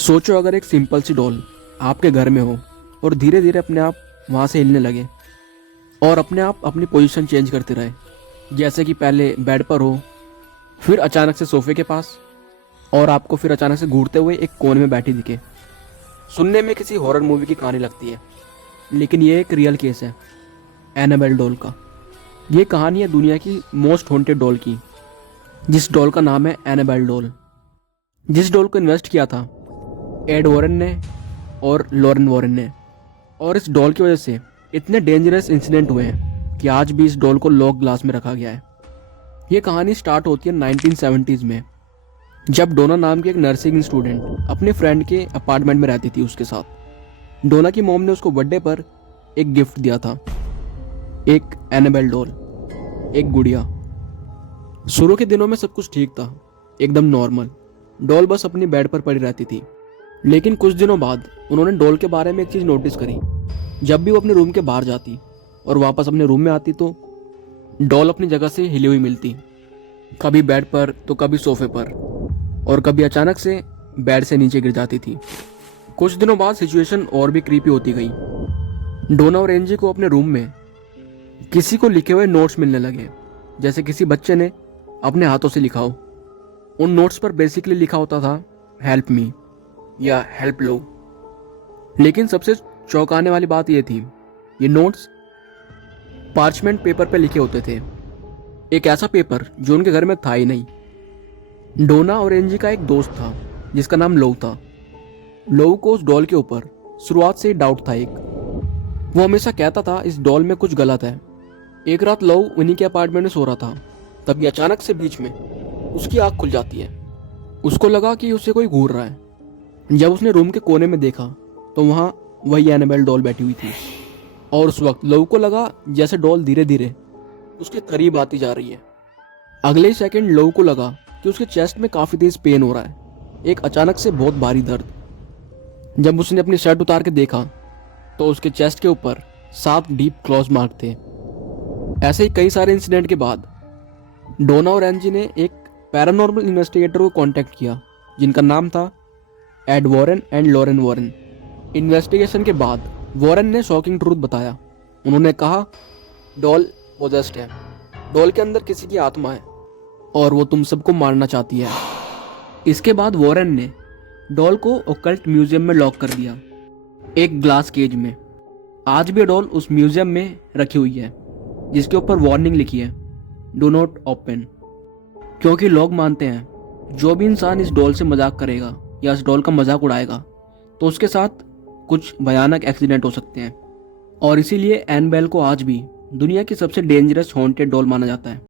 सोचो अगर एक सिंपल सी डॉल आपके घर में हो और धीरे धीरे अपने आप वहाँ से हिलने लगे और अपने आप अपनी पोजीशन चेंज करते रहे। जैसे कि पहले बेड पर हो, फिर अचानक से सोफे के पास, और आपको फिर अचानक से घूरते हुए एक कोने में बैठी दिखे। सुनने में किसी हॉरर मूवी की कहानी लगती है, लेकिन ये एक रियल केस है एनाबेल डॉल का। ये कहानी है दुनिया की मोस्ट हॉन्टेड डॉल की, जिस डॉल का नाम है एनाबेल डॉल। जिस डॉल को इन्वेस्ट किया था एड वॉरेन ने और लॉरेन वॉरेन ने, और इस डॉल की वजह से इतने डेंजरस इंसिडेंट हुए हैं कि आज भी इस डॉल को लॉक ग्लास में रखा गया है। ये कहानी स्टार्ट होती है 1970s में, जब डोना नाम की एक नर्सिंग स्टूडेंट अपने फ्रेंड के अपार्टमेंट में रहती थी उसके साथ। डोना की मॉम ने उसको बर्थडे पर एक गिफ्ट दिया था, एक एनाबेल डॉल, एक गुड़िया। शुरू के दिनों में सब कुछ ठीक था, एकदम नॉर्मल। डॉल बस अपनी बेड पर पड़ी रहती थी। लेकिन कुछ दिनों बाद उन्होंने डॉल के बारे में एक चीज़ नोटिस करी। जब भी वो अपने रूम के बाहर जाती और वापस अपने रूम में आती तो डॉल अपनी जगह से हिली हुई मिलती, कभी बेड पर तो कभी सोफे पर, और कभी अचानक से बेड से नीचे गिर जाती थी। कुछ दिनों बाद सिचुएशन और भी क्रीपी होती गई। डोना और एंजी को अपने रूम में किसी को लिखे हुए नोट्स मिलने लगे, जैसे किसी बच्चे ने अपने हाथों से लिखा हो। उन नोट्स पर बेसिकली लिखा होता था हेल्प मी या हेल्प लो। लेकिन सबसे चौंकाने वाली बात यह थी, ये नोट्स पार्चमेंट पेपर पे लिखे होते थे, एक ऐसा पेपर जो उनके घर में था ही नहीं। डोना और एंजी का एक दोस्त था जिसका नाम लोव था। लोव को उस डॉल के ऊपर शुरुआत से ही डाउट था। वो हमेशा कहता था इस डॉल में कुछ गलत है। एक रात लोव उन्हीं के अपार्टमेंट में सो रहा था, तभी अचानक से बीच में उसकी आंख खुल जाती है। उसको लगा कि उसे कोई घूर रहा है। जब उसने रूम के कोने में देखा तो वहाँ वही एनाबेल डॉल बैठी हुई थी, और उस वक्त लोव को लगा जैसे डॉल धीरे धीरे उसके करीब आती जा रही है। अगले ही सेकंड लोव को लगा कि उसके चेस्ट में काफी तेज पेन हो रहा है, एक अचानक से बहुत भारी दर्द। जब उसने अपनी शर्ट उतार के देखा तो उसके चेस्ट के ऊपर 7 डीप क्लॉज मार्क थे। ऐसे ही कई सारे इंसिडेंट के बाद डोना और एंजी ने एक पैरानॉर्मल इन्वेस्टिगेटर को कांटेक्ट किया, जिनका नाम था Ed Warren and Lauren Warren. Investigation के बाद वॉरेन ने शॉकिंग ट्रूथ बताया। उन्होंने कहा डॉल पोजेस्ड है, डॉल के अंदर किसी की आत्मा है और वो तुम सबको मारना चाहती है। इसके बाद वॉरेन ने डॉल को ओकल्ट म्यूजियम में लॉक कर दिया, एक ग्लास केज में। आज भी डॉल उस म्यूजियम में रखी हुई है, जिसके ऊपर वार्निंग लिखी है, डू नॉट ओपन। क्योंकि लोग मानते हैं जो भी इंसान इस डॉल से मजाक करेगा या इस डॉल का मजाक उड़ाएगा तो उसके साथ कुछ भयानक एक्सीडेंट हो सकते हैं, और इसीलिए एनाबेल को आज भी दुनिया की सबसे डेंजरस हॉन्टेड डॉल माना जाता है।